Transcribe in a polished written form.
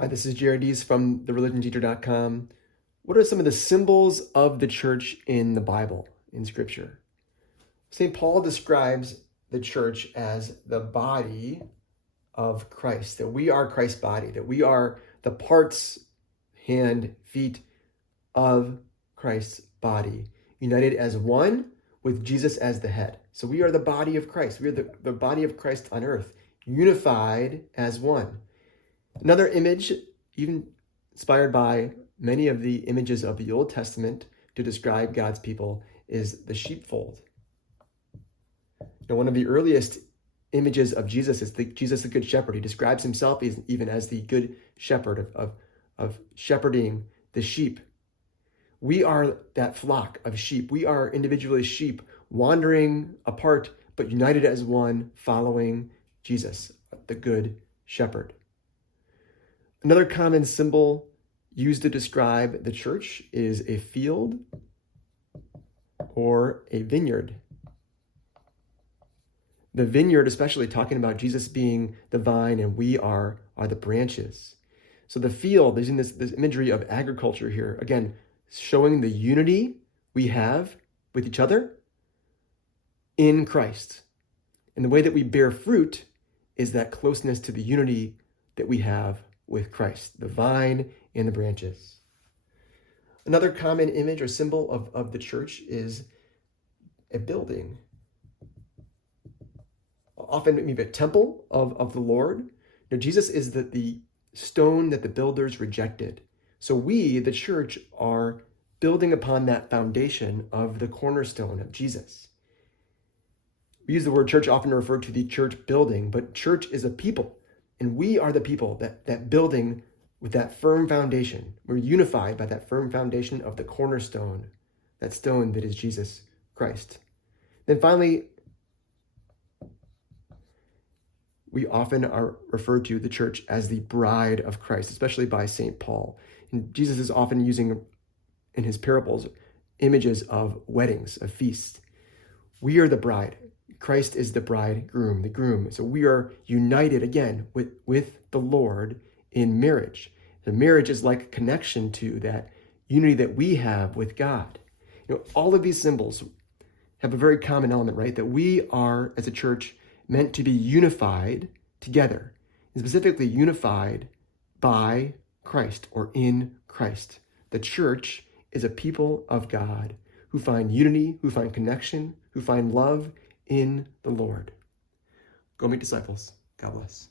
Hi, this is Jared Dees from thereligionteacher.com. What are some of the symbols of the church in the Bible, in Scripture? St. Paul describes the church as the body of Christ, that we are Christ's body, that we are the parts, hand, feet of Christ's body, united as one with Jesus as the head. So we are the body of Christ. We are the body of Christ on earth, unified as one. Another image, even inspired by many of the images of the Old Testament to describe God's people, is the sheepfold. Now, one of the earliest images of Jesus is Jesus the Good Shepherd. He describes himself even as the Good Shepherd of shepherding the sheep. We are that flock of sheep. We are individually sheep wandering apart, but united as one, following Jesus, the Good Shepherd. Another common symbol used to describe the church is a field or a vineyard. The vineyard, especially talking about Jesus being the vine and we are the branches. So the field, using this imagery of agriculture here, again, showing the unity we have with each other in Christ. And the way that we bear fruit is that closeness to the unity that we have with Christ, the vine and the branches. Another common image or symbol of the church is a building. Often maybe a temple of the Lord. Now, Jesus is the stone that the builders rejected. So we, the church, are building upon that foundation of the cornerstone of Jesus. We use the word church often to refer to the church building, but church is a people. And we are the people that building with that firm foundation. We're unified by that firm foundation of the cornerstone, that stone that is Jesus Christ. Then finally, we often are referred to the church as the bride of Christ, especially by St. Paul. And Jesus is often using in his parables images of weddings, of feasts. We are the bride. Christ is the bridegroom, the groom. So we are united again with the Lord in marriage. The marriage is like a connection to that unity that we have with God. All of these symbols have a very common element, right? That we are, as a church, meant to be unified together, and specifically unified by Christ or in Christ. The church is a people of God who find unity, who find connection, who find love in the Lord. Go make disciples. God bless.